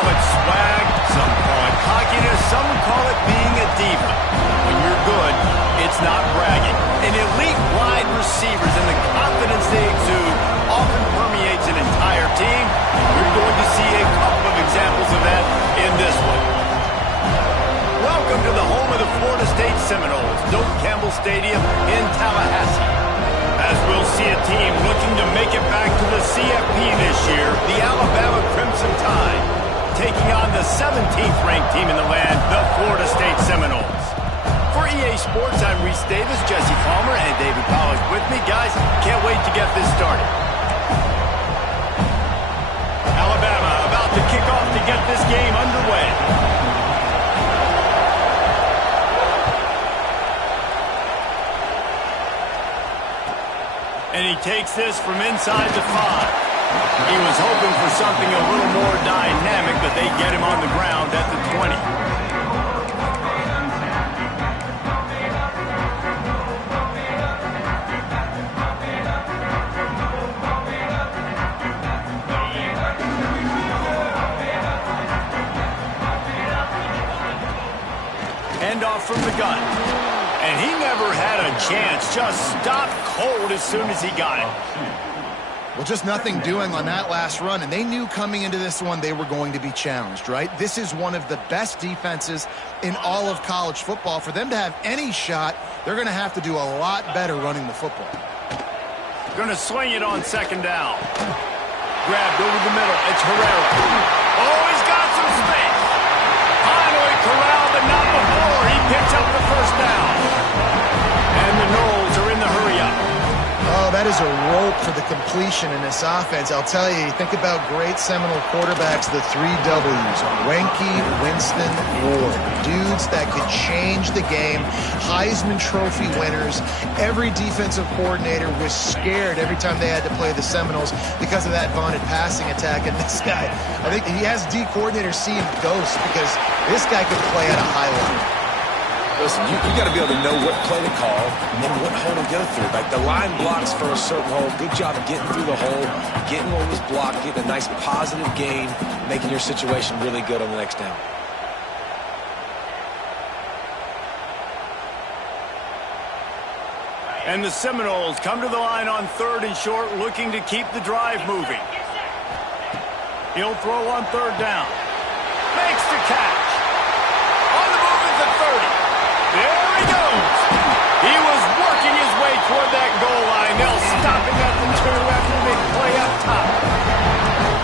call it swag, some call it cockiness, some call it being a diva. When you're good, it's not bragging. And elite wide receivers and the confidence they exude often permeates an entire team. You're going to see a couple of examples of that in this one. Welcome to the home of the Florida State Seminoles, Doak Campbell Stadium in Tallahassee. As we'll see a team looking to make it back to the CFP this year, the Alabama Crimson Tide, taking on the 17th ranked team in the land, the Florida State Seminoles. For EA Sports, I'm Reese Davis, Jesse Palmer, and David Pollack with me. Guys, can't wait to get this started. Alabama about to kick off to get this game underway. And he takes this from inside the 5. He was hoping for something a little more dynamic, but they get him on the ground at the 20. Handoff from the gun. And he never had a chance, just stopped cold as soon as he got it. Well, just nothing doing on that last run, and they knew coming into this one they were going to be challenged, right? This is one of the best defenses in all of college football. For them to have any shot, they're going to have to do a lot better running the football. Going to swing it on second down. Grabbed over the middle. It's Herrera. Oh, he's got some space. Finally corralled, but not before he picks up the first down. And the Noles are in the hurry-up. Oh, that is a rope for the completion in this offense. I'll tell you, think about great Seminole quarterbacks, the 3 W's. Wenke, Winston, Ward. Dudes that could change the game. Heisman Trophy winners. Every defensive coordinator was scared every time they had to play the Seminoles because of that vaunted passing attack. And this guy, I think he has D coordinators seeing ghosts because this guy can play at a high level. Listen, you got to be able to know what play to call and what hole to go through. Like the line blocks for a certain hole. Good job of getting through the hole, getting what was blocked, getting a nice positive gain, making your situation really good on the next down. And the Seminoles come to the line on 3rd and short, looking to keep the drive moving. He'll throw on 3rd down. Makes the catch. On the move at the 30. There he goes. He was working his way toward that goal line. They'll stop him at the 2 after the big play up top.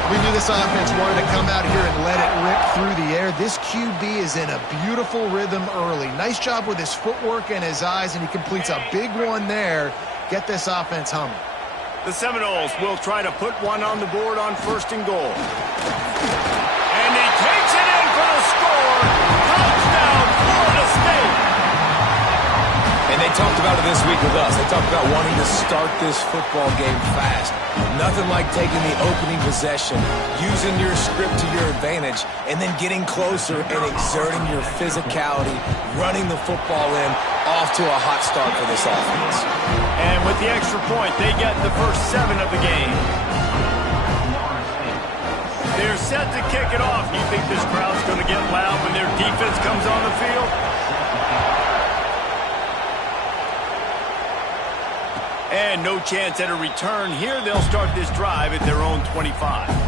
We knew this offense wanted to come out here and let it rip through the air. This QB is in a beautiful rhythm early. Nice job with his footwork and his eyes, and he completes a big one there. Get this offense humming. The Seminoles will try to put one on the board on 1st and goal. And he takes it in for the score. Touchdown, Florida State. And they talked about it this week with us. They talked about wanting to start this football game fast. Nothing like taking the opening possession, using your script to your advantage, and then getting closer and exerting your physicality, running the football in, off to a hot start for this offense. And with the extra point, they get the first 7 of the game. They're set to kick it off. You think this crowd's going to get loud when their defense comes on the field? And no chance at a return here. They'll start this drive at their own 25.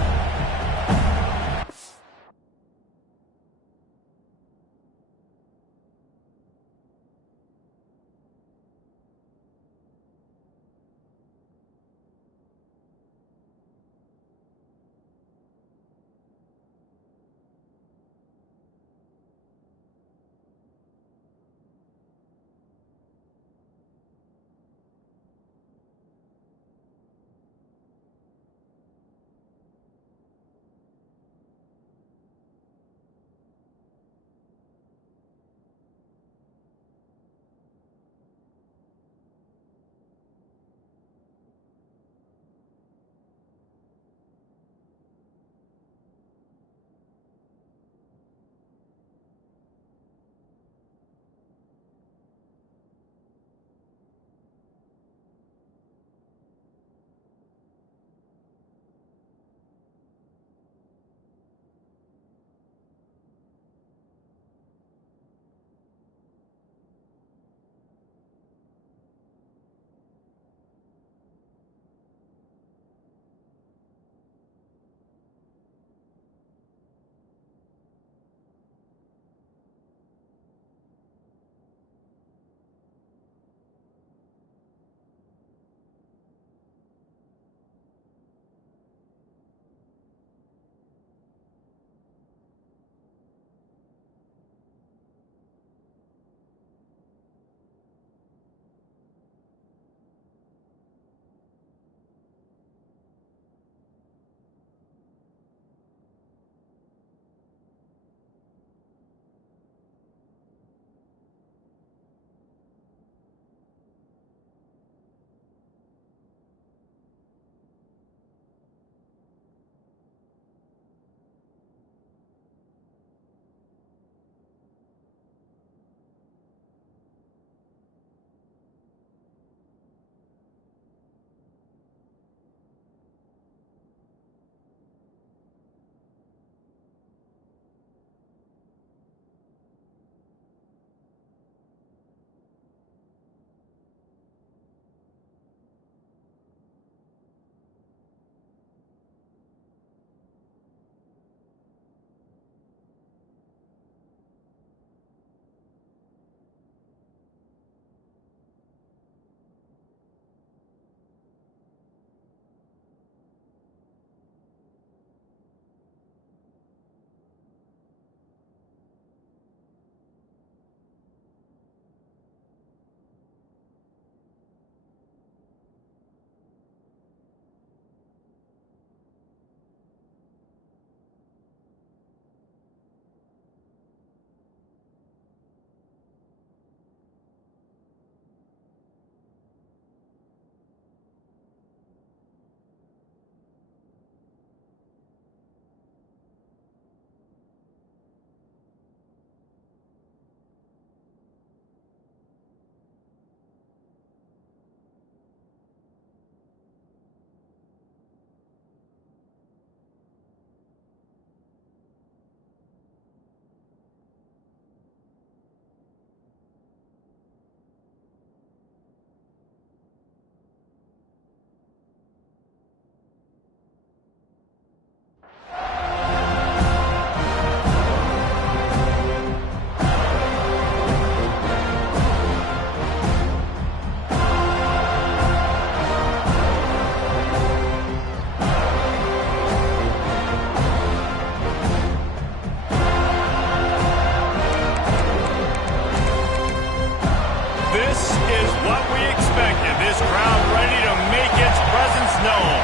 This crowd ready to make its presence known.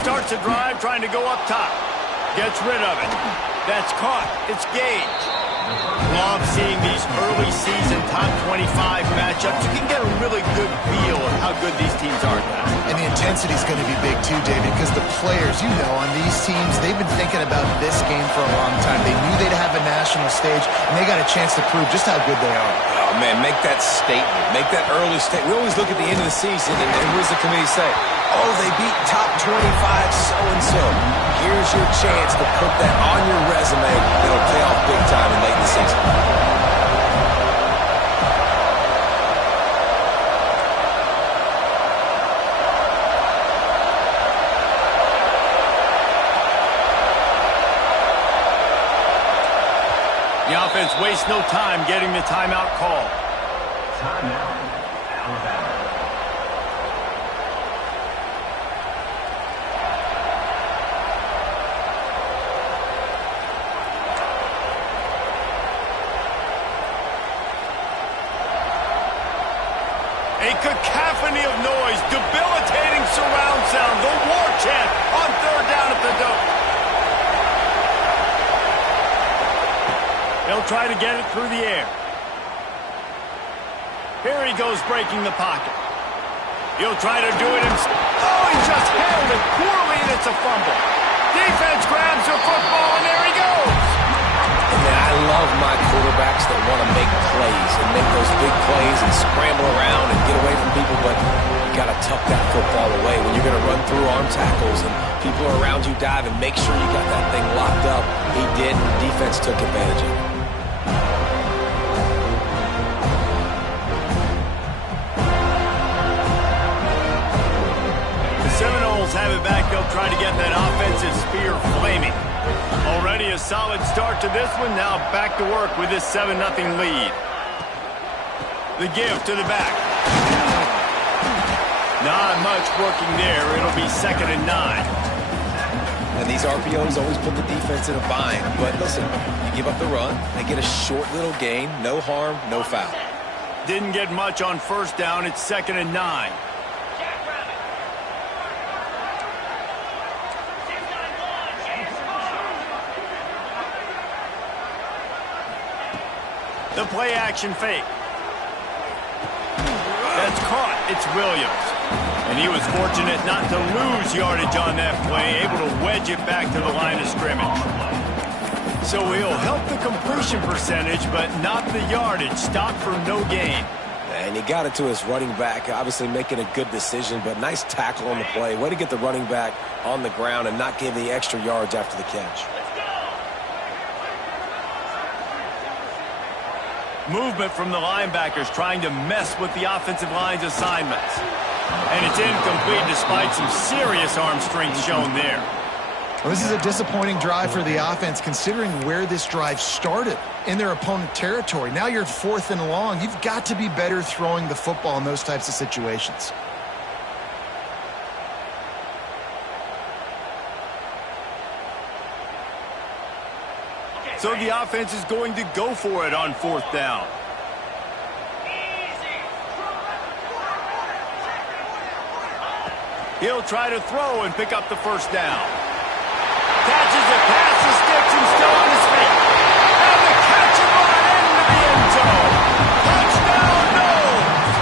Starts a drive trying to go up top. Gets rid of it. That's caught. It's Gage. Love seeing these early season top 25 matchups. You can get a really good feel of how good these teams are now. And the intensity is going to be big too, David, because the players, you know, on these teams, they've been thinking about this game for a long time. They knew they'd have a national stage, and they got a chance to prove just how good they are. Oh, man, make that statement. Make that early statement. We always look at the end of the season, and what does the committee say? Oh, they beat top 25 so-and-so. Here's your chance to put that on your resume. It'll pay off big time in late in the season. The offense wastes no time getting the timeout call. Timeout, Alabama. A cacophony of noise, debilitating surround sound, the war chant on third down at the Doak. They'll try to get it through the air. Here he goes breaking the pocket. He'll try to do it himself. Oh, he just handled it poorly, and it's a fumble. Defense grabs the football, and there he goes. Man, I love my quarterbacks that want to make plays and make those big plays and scramble around and get away from people, but you got to tuck that football away when you're going to run through arm tackles and people are around you dive and make sure you got that thing locked up. He did, and the defense took advantage of it. The Seminoles have it back. They'll try to get that offensive spear flaming. Already a solid start to this one. Now back to work with this 7-0 lead. The give to the back. Not much working there. It'll be 2nd and 9. And these RPOs always put the defense in a bind. But listen, you give up the run, they get a short little gain, no harm, no foul. Didn't get much on first down. It's 2nd and 9. The play action fake. That's caught. It's Williams. And he was fortunate not to lose yardage on that play, able to wedge it back to the line of scrimmage. So he'll help the completion percentage, but not the yardage. Stop for no gain. And he got it to his running back, obviously making a good decision, but nice tackle on the play. Way to get the running back on the ground and not give the extra yards after the catch. Movement from the linebackers trying to mess with the offensive line's assignments. And it's incomplete despite some serious arm strength shown there. Well, this is a disappointing drive for the offense considering where this drive started in their opponent territory. Now you're 4th and long. You've got to be better throwing the football in those types of situations. So the offense is going to go for it on 4th down. He'll try to throw and pick up the first down. Catches it past the sticks and still on his feet. And the catch and run into the end zone. Touchdown, Noles!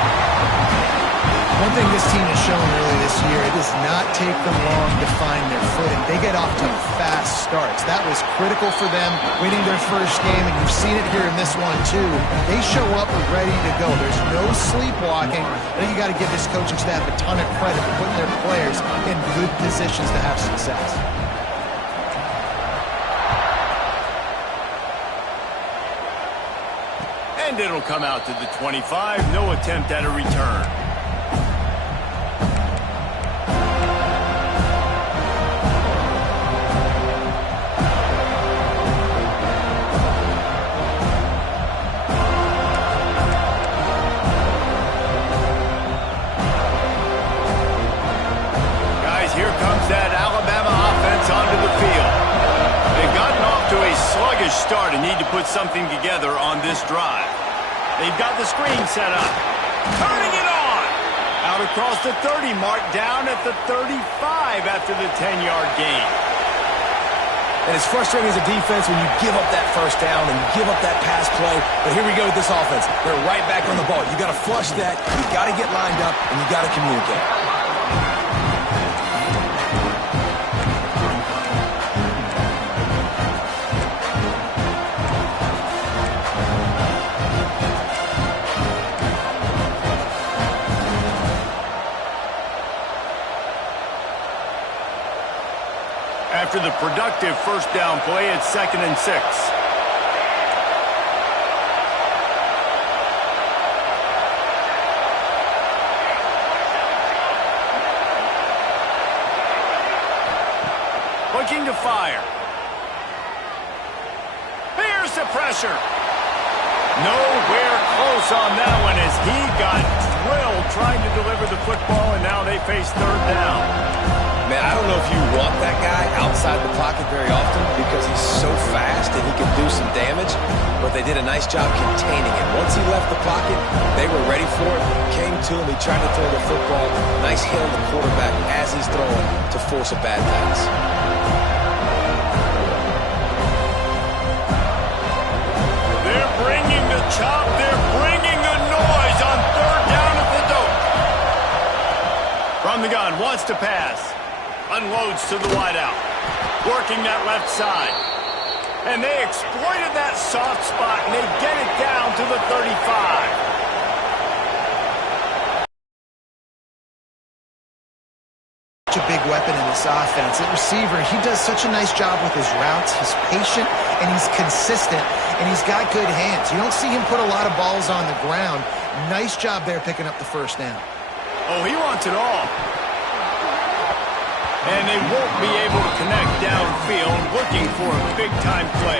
One thing this team has shown early this year, it does not take them long to find their footing. They get off to fast starts. That was critical for them winning their first game, and you've seen it here in this one too. They show up ready to go. There's no sleepwalking. I think you got to give this coaching staff a ton of credit for putting their players in good positions to have success. And it'll come out to the 25. No attempt at a return. Guys, here comes that Alabama offense onto the field. They've gotten off to a sluggish start and need to put something together on this drive. They've got the screen set up. Turning it on. Out across the 30, marked down at the 35 after the 10-yard gain. And it's frustrating as a defense when you give up that first down and you give up that pass play. But here we go with this offense. They're right back on the ball. You got to flush that. You got to get lined up, and you got to communicate. After the productive first down play, it's 2nd and 6. Looking to fire. Here's the pressure. Nowhere close on that one as he got drilled trying to deliver the football, and now they face 3rd down. Man, I don't know if you want that guy outside the pocket very often because he's so fast and he can do some damage, but they did a nice job containing him. Once he left the pocket, they were ready for it, came to him, he tried to throw the football. Nice hit on the quarterback as he's throwing to force a bad pass. They're bringing the chop, they're bringing the noise on 3rd down at the dope. From the gun, wants to pass. Unloads to the wideout. Working that left side. And they exploited that soft spot, and they get it down to the 35. Such a big weapon in this offense. The receiver, he does such a nice job with his routes. He's patient, and he's consistent, and he's got good hands. You don't see him put a lot of balls on the ground. Nice job there picking up the first down. Oh, he wants it all. And they won't be able to connect downfield, looking for a big-time play.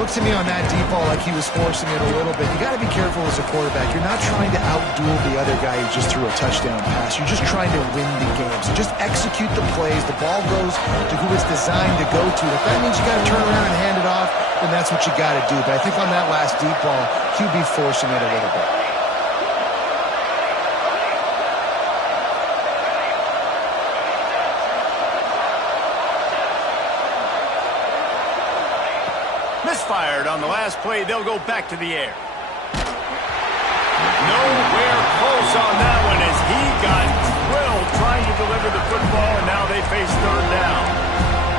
Looks to me on that deep ball like he was forcing it a little bit. You got to be careful as a quarterback. You're not trying to outduel the other guy who just threw a touchdown pass. You're just trying to win the game. So just execute the plays. The ball goes to who it's designed to go to. If that means you got to turn around and hand it off, then that's what you got to do. But I think on that last deep ball, QB forcing it a little bit. Misfired on the last play. They'll go back to the air. Nowhere close on that one as he got drilled trying to deliver the football, and now they face 3rd down.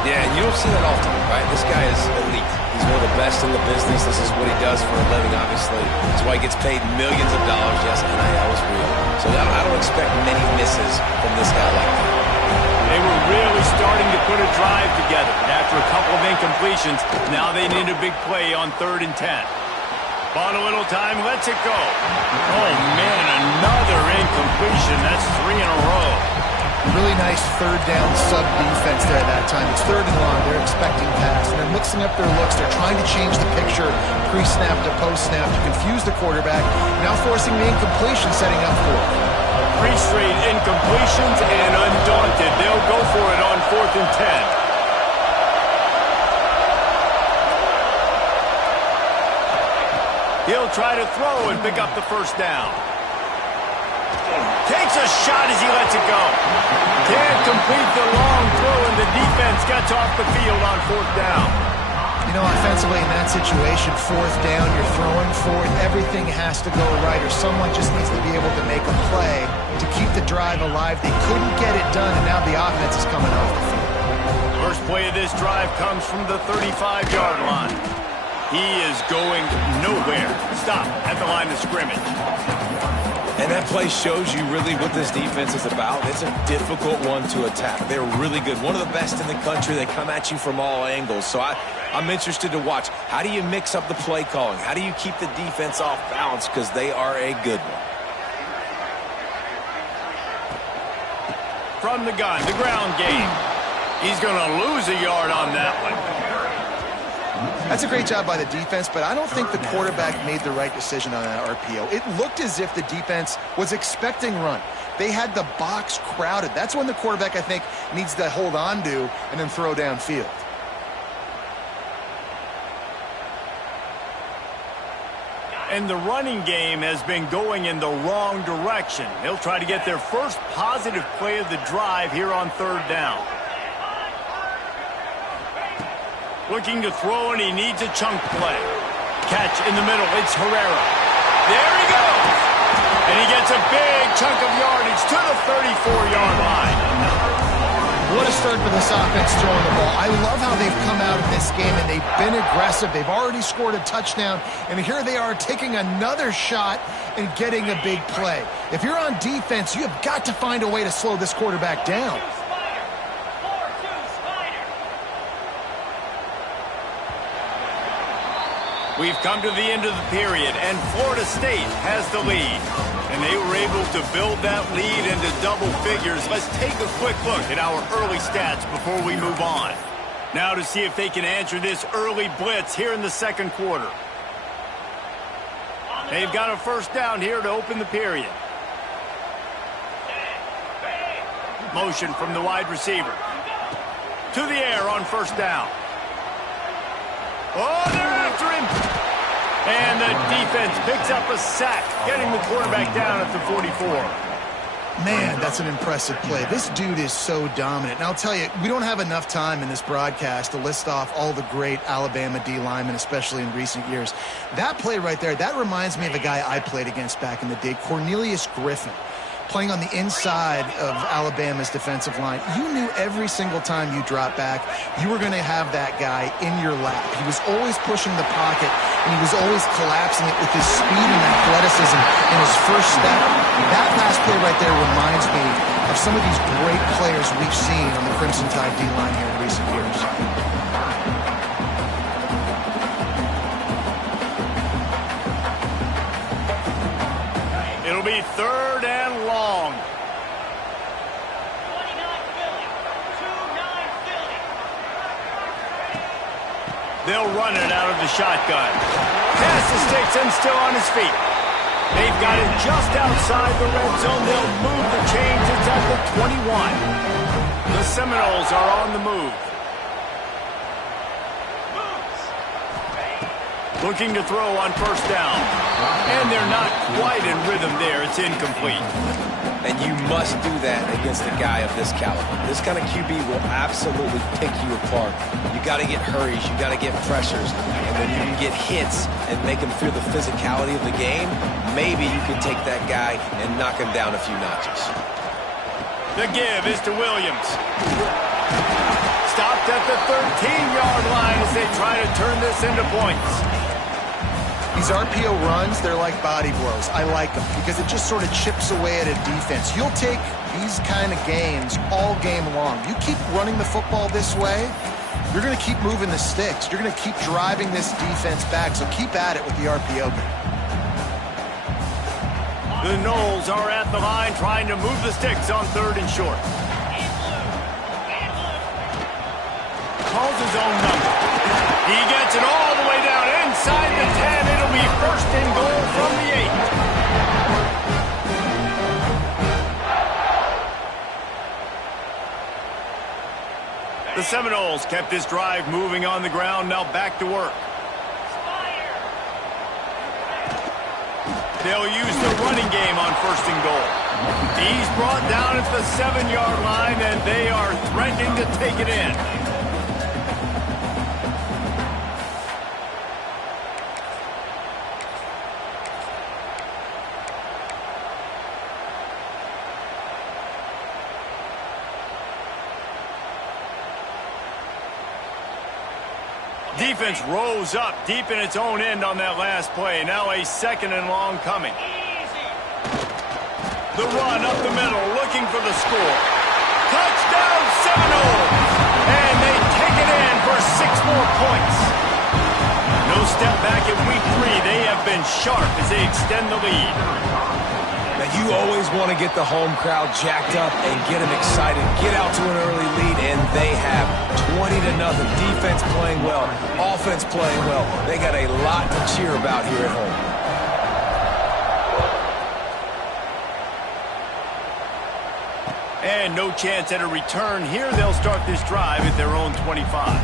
Yeah, and you don't see that often, right? This guy is elite. He's one of the best in the business. This is what he does for a living, obviously. That's why he gets paid millions of dollars. Yes, NIL is real. So I don't expect many misses from this guy like that. They were really starting to put a drive together. After a couple of incompletions, now they need a big play on 3rd and 10. Bought a little time, lets it go. Oh, man, another incompletion. That's 3 in a row. Really nice 3rd down sub defense there that time. It's 3rd and long. They're expecting pass, and they're mixing up their looks. They're trying to change the picture pre-snap to post-snap to confuse the quarterback. Now forcing the incompletion, setting up for it. 3 straight incompletions, and undaunted, they'll go for it on 4th and 10. He'll try to throw and pick up the first down. Takes a shot as he lets it go. Can't complete the long throw, and the defense gets off the field on 4th down. You know, offensively in that situation, 4th down, you're throwing forward, everything has to go right, or someone just needs to be able to make a play to keep the drive alive. They couldn't get it done, and now the offense is coming off the field. First play of this drive comes from the 35-yard line. He is going nowhere. Stop at the line of scrimmage. And that play shows you really what this defense is about. It's a difficult one to attack. They're really good. One of the best in the country. They come at you from all angles. So I'm interested to watch. How do you mix up the play calling? How do you keep the defense off balance? Because they are a good one. From the gun, the ground game. He's going to lose a yard on that one. That's a great job by the defense, but I don't think the quarterback made the right decision on that RPO. It looked as if the defense was expecting run. They had the box crowded. That's when the quarterback, I think, needs to hold on to and then throw downfield. And the running game has been going in the wrong direction. They'll try to get their first positive play of the drive here on third down. Looking to throw, and he needs a chunk play. Catch in the middle. It's Herrera. There he goes. And he gets a big chunk of yardage to the 34-yard line. What a start for this offense throwing the ball. I love how they've come out of this game, and they've been aggressive. They've already scored a touchdown, and here they are taking another shot and getting a big play. If you're on defense, you have got to find a way to slow this quarterback down. We've come to the end of the period, and Florida State has the lead. And they were able to build that lead into double figures. Let's take a quick look at our early stats before we move on. Now to see if they can answer this early blitz here in the second quarter. They've got a first down here to open the period. Motion from the wide receiver. To the air on first down. Oh, they're after him. And the defense picks up a sack, getting the quarterback down at the 44. Man, that's an impressive play. This dude is so dominant. And I'll tell you, we don't have enough time in this broadcast to list off all the great Alabama D linemen, especially in recent years. That play right there, that reminds me of a guy I played against back in the day, Cornelius Griffin, playing on the inside of Alabama's defensive line. You knew every single time you dropped back, you were going to have that guy in your lap. He was always pushing the pocket, and he was always collapsing it with his speed and athleticism in his first step. That pass play right there reminds me of some of these great players we've seen on the Crimson Tide D-line here in recent years. It'll be third and long. They'll run it out of the shotgun. Pass the sticks and still on his feet. They've got it just outside the red zone. They'll move the chains. It's at the 21. The Seminoles are on the move. Looking to throw on first down. And they're not quite in rhythm there. It's incomplete. And you must do that against a guy of this caliber. This kind of QB will absolutely pick you apart. You got to get hurries. You got to get pressures. And when you can get hits and make him through the physicality of the game, maybe you can take that guy and knock him down a few notches. The give is to Williams. Stopped at the 13-yard line as they try to turn this into points. These RPO runs, they're like body blows. I like them because it just sort of chips away at a defense. You'll take these kind of games all game long. You keep running the football this way, you're going to keep moving the sticks. You're going to keep driving this defense back, so keep at it with the RPO game. The Noles are at the line trying to move the sticks on third and short. Calls his own number. He gets it all the way down inside the 10. It'll be first and goal from the 8. The Seminoles kept this drive moving on the ground. Now back to work. They'll use the running game on first and goal. He's brought down at the 7-yard line, and they are threatening to take it in. Defense rose up deep in its own end on that last play. Now a second and long coming. The run up the middle, looking for the score. Touchdown Seminoles! And they take it in for 6 more points. No step back in week 3. They have been sharp as they extend the lead. Now, you always want to get the home crowd jacked up and get them excited. Get out to an early lead, and they have 20-0. Defense playing well, offense playing well. They got a lot to cheer about here at home. And no chance at a return here. They'll start this drive at their own 25.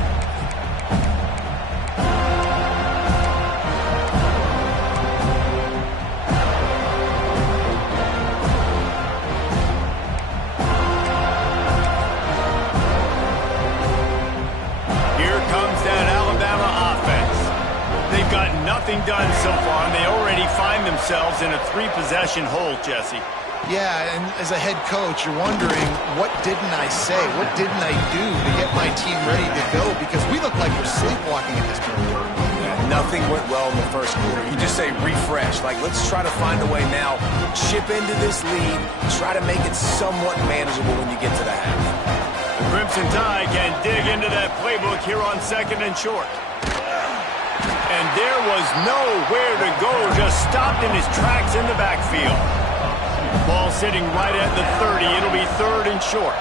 nothing done so far, and they already find themselves in a 3-possession hole, Jesse. Yeah, and as a head coach, you're wondering, what didn't I say? What didn't I do to get my team ready to go? Because we look like we're sleepwalking at this point. Nothing went well in the first quarter. You just say refresh. Like, let's try to find a way now. Chip into this lead. Try to make it somewhat manageable when you get to the half. The Crimson Tide can dig into that playbook here on 2nd and short. And there was nowhere to go. Just stopped in his tracks in the backfield. Ball sitting right at the 30. It'll be 3rd and short.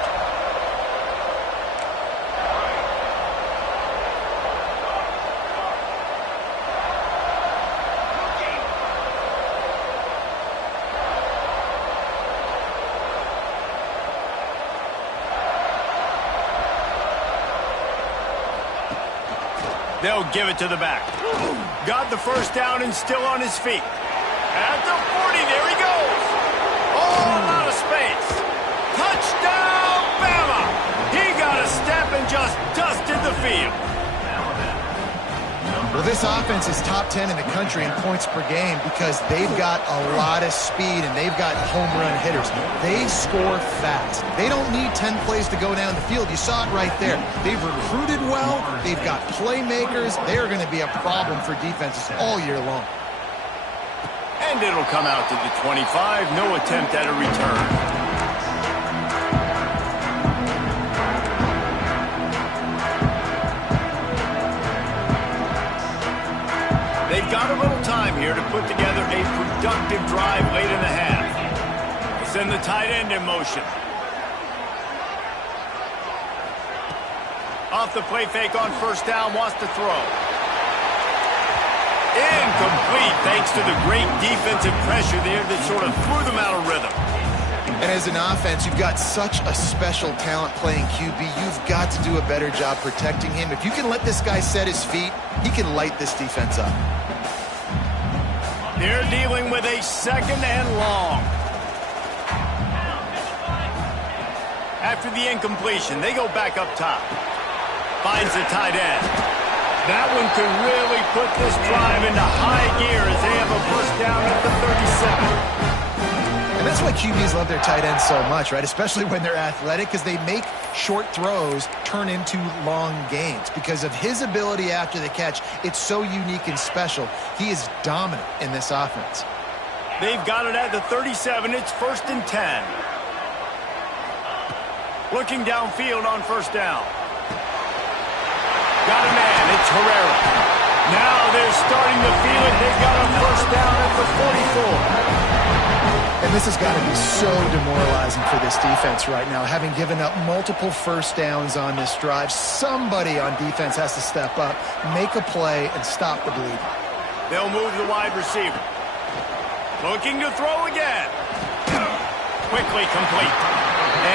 They'll give it to the back. Got the first down and still on his feet. At the 40, there he goes. All out of space. Touchdown, Bama! He got a step and just dusted the field. Well, this offense is top 10 in the country in points per game because they've got a lot of speed and they've got home run hitters. They score fast. They don't need 10 plays to go down the field. You saw it right there. They've recruited well. They've got playmakers. They are going to be a problem for defenses all year long. And it'll come out to the 25. No attempt at a return. They've got a little time here to put together a productive drive late in the half. They send the tight end in motion. Off the play fake on first down, wants to throw. Incomplete, thanks to the great defensive pressure there that sort of threw them out of rhythm. And as an offense, you've got such a special talent playing QB. You've got to do a better job protecting him. If you can let this guy set his feet, he can light this defense up. They're dealing with a 2nd and long. After the incompletion, they go back up top. Finds the tight end. That one could really put this drive into high gear as they have a first down at the 37. And that's why QBs love their tight ends so much, right? Especially when they're athletic, because they make short throws turn into long gains. Because of his ability after the catch, it's so unique and special. He is dominant in this offense. They've got it at the 37. It's 1st and 10. Looking downfield on first down. Got a man. It's Herrera. Now they're starting to feel it. They've got a first down at the 44. And this has got to be so demoralizing for this defense right now. Having given up multiple first downs on this drive, somebody on defense has to step up, make a play, and stop the bleeding. They'll move the wide receiver. Looking to throw again. Quickly complete.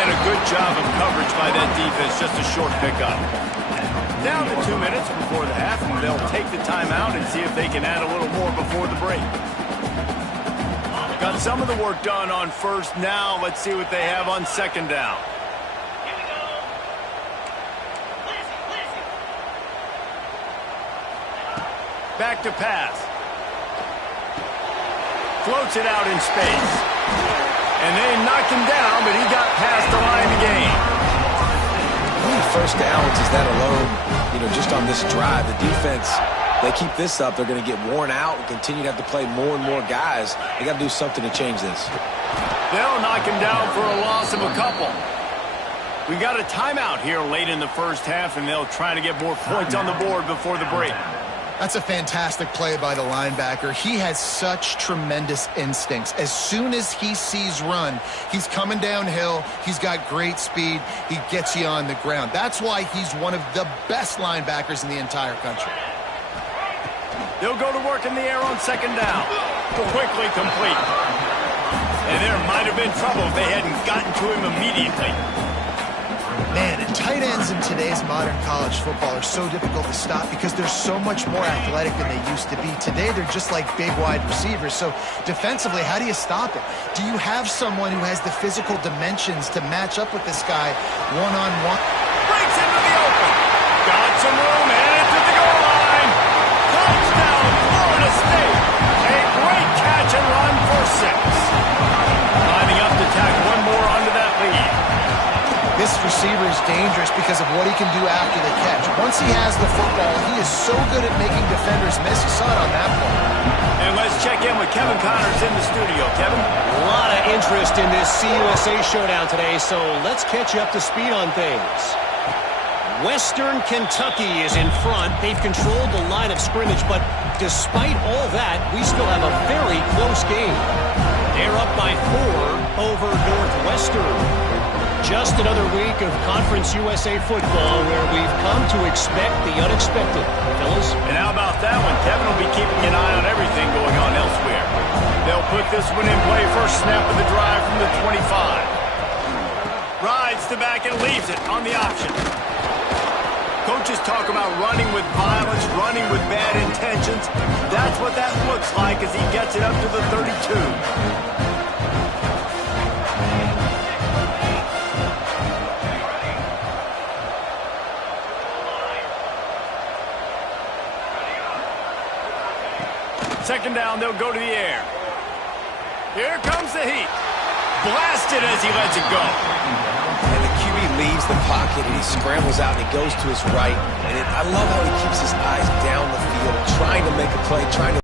And a good job of coverage by that defense. Just a short pickup. Down to 2 minutes before the half, and they'll take the timeout and see if they can add a little more before the break. Got some of the work done on first. Now let's see what they have on 2nd down. Back to pass. Floats it out in space. And they knocked him down, but he got past the line to gain. How many first downs is that alone, just on this drive? The defense, they keep this up, they're going to get worn out and continue to have to play more and more guys. They got to do something to change this. They'll knock him down for a loss of a couple. We got a timeout here late in the first half, and they'll try to get more points on the board before the break. That's a fantastic play by the linebacker. He has such tremendous instincts. As soon as he sees run, he's coming downhill. He's got great speed. He gets you on the ground. That's why he's one of the best linebackers in the entire country. They'll go to work in the air on 2nd down. Quickly complete. And there might have been trouble if they hadn't gotten to him immediately. Man, and tight ends in today's modern college football are so difficult to stop because they're so much more athletic than they used to be. Today, they're just like big wide receivers. So defensively, how do you stop it? Do you have someone who has the physical dimensions to match up with this guy one-on-one? Breaks into the open. Got some room, and it's at the goal line. Touchdown, Florida receiver is dangerous because of what he can do after the catch. Once he has the football, he is so good at making defenders miss. You saw it on that play. And let's check in with Kevin Connors in the studio. Kevin? A lot of interest in this CUSA showdown today, so let's catch you up to speed on things. Western Kentucky is in front. They've controlled the line of scrimmage, but despite all that, we still have a very close game. They're up by 4 over Northwestern. Just another week of Conference USA football where we've come to expect the unexpected, fellas. And how about that one? Kevin will be keeping an eye on everything going on elsewhere. They'll put this one in play. First snap of the drive from the 25. Rides to back and leaves it on the option. Coaches talk about running with violence, running with bad intentions. That's what that looks like as he gets it up to the 32. Second down, they'll go to the air. Here comes the heat. Blasted as he lets it go. And the QB leaves the pocket, and he scrambles out, and he goes to his right. And I love how he keeps his eyes down the field, trying to make a play, trying to